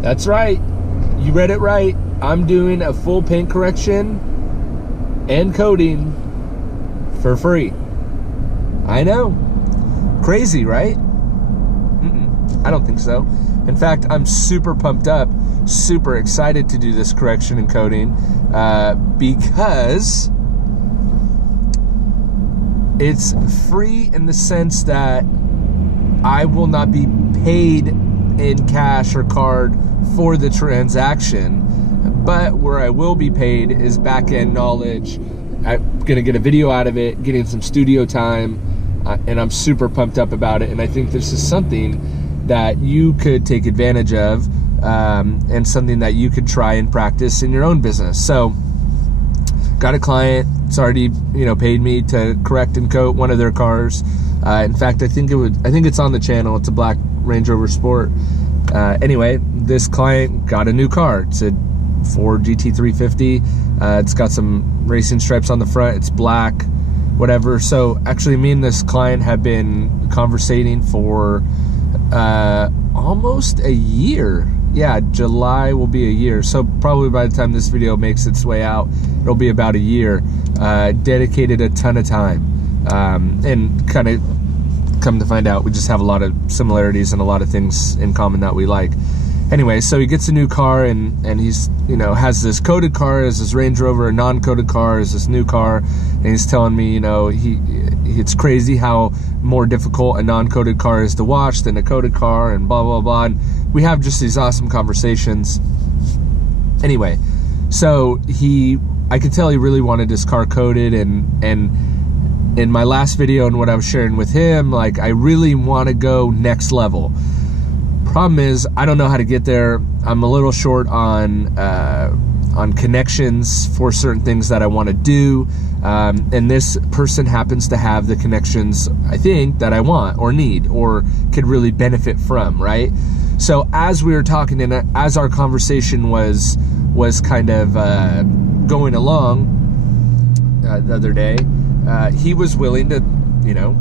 That's right. You read it right. I'm doing a full paint correction and coating for free. I know. Crazy, right? I don't think so. In fact, I'm super pumped up, super excited to do this correction and coating because it's free in the sense that I will not be paid in cash or card for the transaction, but where I will be paid is back-end knowledge. I'm gonna get a video out of it, getting some studio time, and I'm super pumped up about it. And I think this is something that you could take advantage of, and something that you could try and practice in your own business. So, got a client. It's already, you know, paid me to correct and coat one of their cars. In fact, I think it's on the channel. It's a black Range Rover Sport. Anyway, this client got a new car. It's a Ford GT350. It's got some racing stripes on the front. It's black, whatever. So actually, me and this client have been conversating for almost a year. Yeah, July will be a year. So probably by the time this video makes its way out, it'll be about a year. Dedicated a ton of time, and kind of come to find out we just have a lot of similarities and a lot of things in common that we like. Anyway, so he gets a new car, and he's, you know, has this coated car as his Range Rover, a non-coated car as this new car, and he's telling me, you know, it's crazy how more difficult a non-coated car is to wash than a coated car, and blah blah blah. And we have just these awesome conversations. Anyway, so I could tell he really wanted his car coated, and in my last video and what I was sharing with him, like, I really want to go next level. Problem is, I don't know how to get there. I'm a little short on connections for certain things that I want to do, and this person happens to have the connections, I think, that I want or need or could really benefit from, right? So as we were talking, and as our conversation was kind of going along the other day, he was willing to, you know,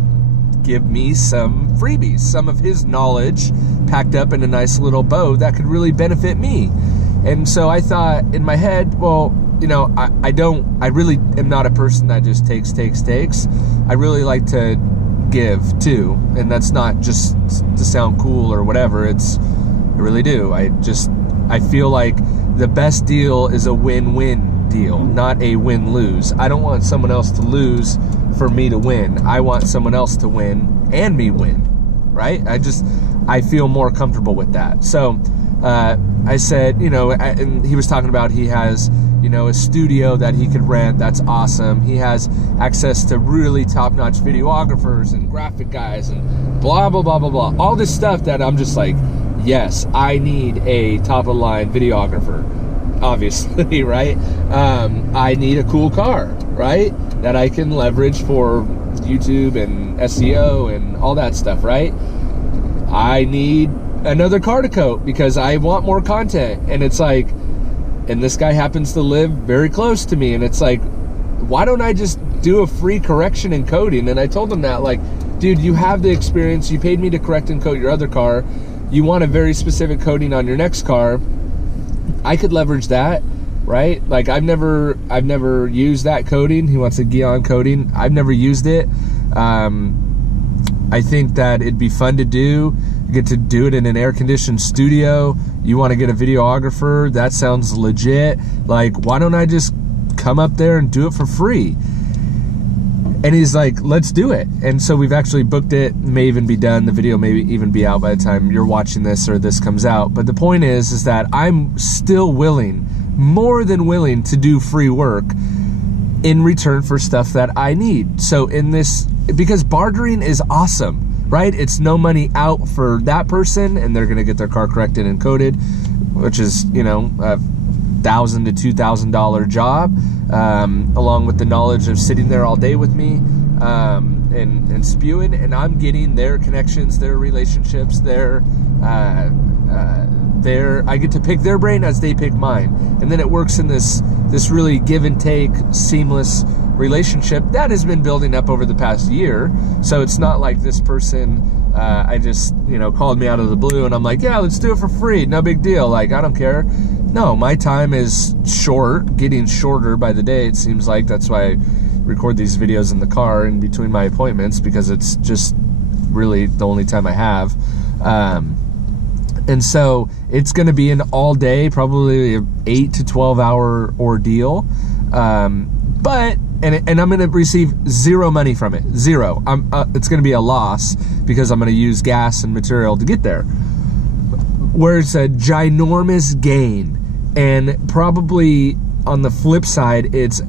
give me some freebies, some of his knowledge packed up in a nice little bow that could really benefit me. And so I thought in my head, well, you know, I really am not a person that just takes. I really like to give too. And that's not just to sound cool or whatever. I really do. I feel like the best deal is a win-win deal, not a win-lose. I don't want someone else to lose for me to win. I want someone else to win and me win, right? I feel more comfortable with that. So I said, you know, and he was talking about he has, you know, a studio that he could rent. That's awesome. He has access to really top-notch videographers and graphic guys and blah, blah, blah, blah, blah. All this stuff that I'm just like, yes, I need a top-of-the-line videographer, obviously, right? I need a cool car, right? That I can leverage for YouTube and SEO and all that stuff, right? I need another car to coat because I want more content. And it's like, and this guy happens to live very close to me, and it's like, why don't I just do a free correction and coating? And I told him that, like, dude, you have the experience. You paid me to correct and coat your other car. You want a very specific coating on your next car. I could leverage that, right? Like, I've never used that coating. He wants a Guion coating. I've never used it. I think that it'd be fun to do. You get to do it in an air-conditioned studio. You want to get a videographer. That sounds legit. Like, why don't I just come up there and do it for free? And he's like, let's do it. And so we've actually booked it. May even be done. The video may even be out by the time you're watching this or this comes out. But the point is that I'm still willing, more than willing, to do free work in return for stuff that I need. So in this, because bartering is awesome, right? It's no money out for that person, and they're gonna get their car corrected and coated, which is, you know, a $1,000 to $2,000 job, along with the knowledge of sitting there all day with me, and spewing, and I'm getting their connections, their relationships, I get to pick their brain as they pick mine, and then it works in this really give and take, seamless relationship that has been building up over the past year. So it's not like this person, I just, called me out of the blue and I'm like, yeah, let's do it for free. No big deal. Like, I don't care. No, my time is short, getting shorter by the day. It seems like that's why I record these videos in the car in between my appointments, because it's just really the only time I have. And so it's going to be an all day, probably an 8 to 12 hour ordeal. But I'm going to receive zero money from it. Zero. It's going to be a loss because I'm going to use gas and material to get there. Where it's a ginormous gain. And probably on the flip side, it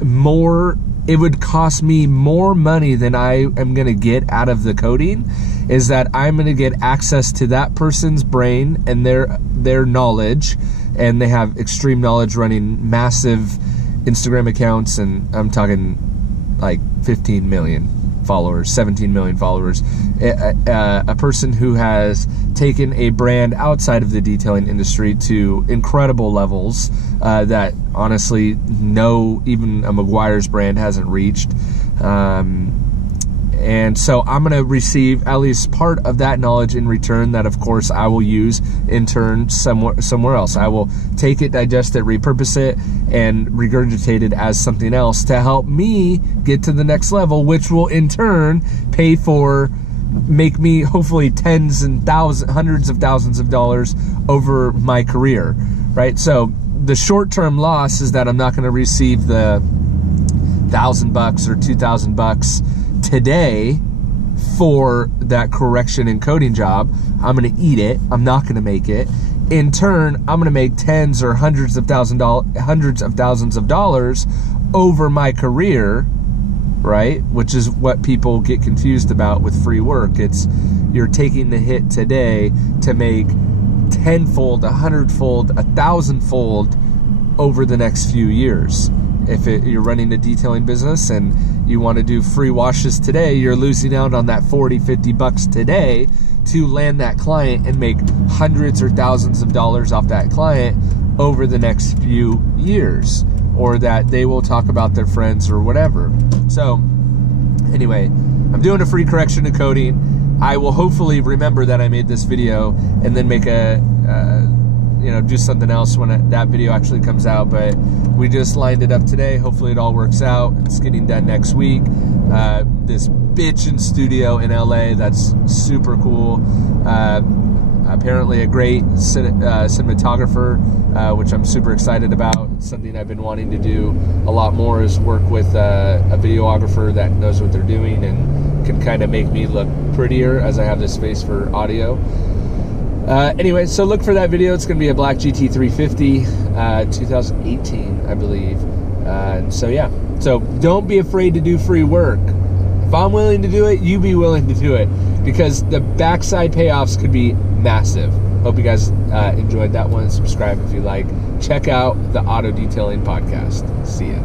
would cost me more money than I am going to get out of the coding, is that I'm going to get access to that person's brain and their knowledge, and they have extreme knowledge, running massive Instagram accounts, and I'm talking like 15 million followers, 17 million followers. A person who has taken a brand outside of the detailing industry to incredible levels that honestly even a McGuire's brand hasn't reached. And so I'm going to receive at least part of that knowledge in return, that of course I will use in turn somewhere else. I will take it, digest it, repurpose it, and regurgitate it as something else to help me get to the next level, which will in turn make me hopefully tens and hundreds of thousands of dollars over my career, right? So the short-term loss is that I'm not going to receive the $1,000 or $2,000 today for that correction and coding job. I'm going to eat it. I'm not going to make it. In turn, I'm going to make tens or hundreds of thousands of dollars over my career, right? Which is what people get confused about with free work. It's you're taking the hit today to make tenfold, 100-fold, 1,000-fold over the next few years. If you're running a detailing business and you want to do free washes today, you're losing out on that $40-50 today to land that client and make hundreds or thousands of dollars off that client over the next few years, or that they will talk about their friends or whatever. So anyway, I'm doing a free correction and coding. I will hopefully remember that I made this video and then make do something else when that video actually comes out. But we just lined it up today. Hopefully it all works out. It's getting done next week. This bitchin' studio in LA, that's super cool. Apparently a great cinematographer, which I'm super excited about. It's something I've been wanting to do a lot more, is work with a videographer that knows what they're doing and can kind of make me look prettier, as I have this face for audio. Anyway, so look for that video. It's going to be a black GT350, 2018, I believe. So yeah, so don't be afraid to do free work. If I'm willing to do it, you be willing to do it, because the backside payoffs could be massive. Hope you guys enjoyed that one. Subscribe if you like. Check out the Auto Detailing Podcast. See ya.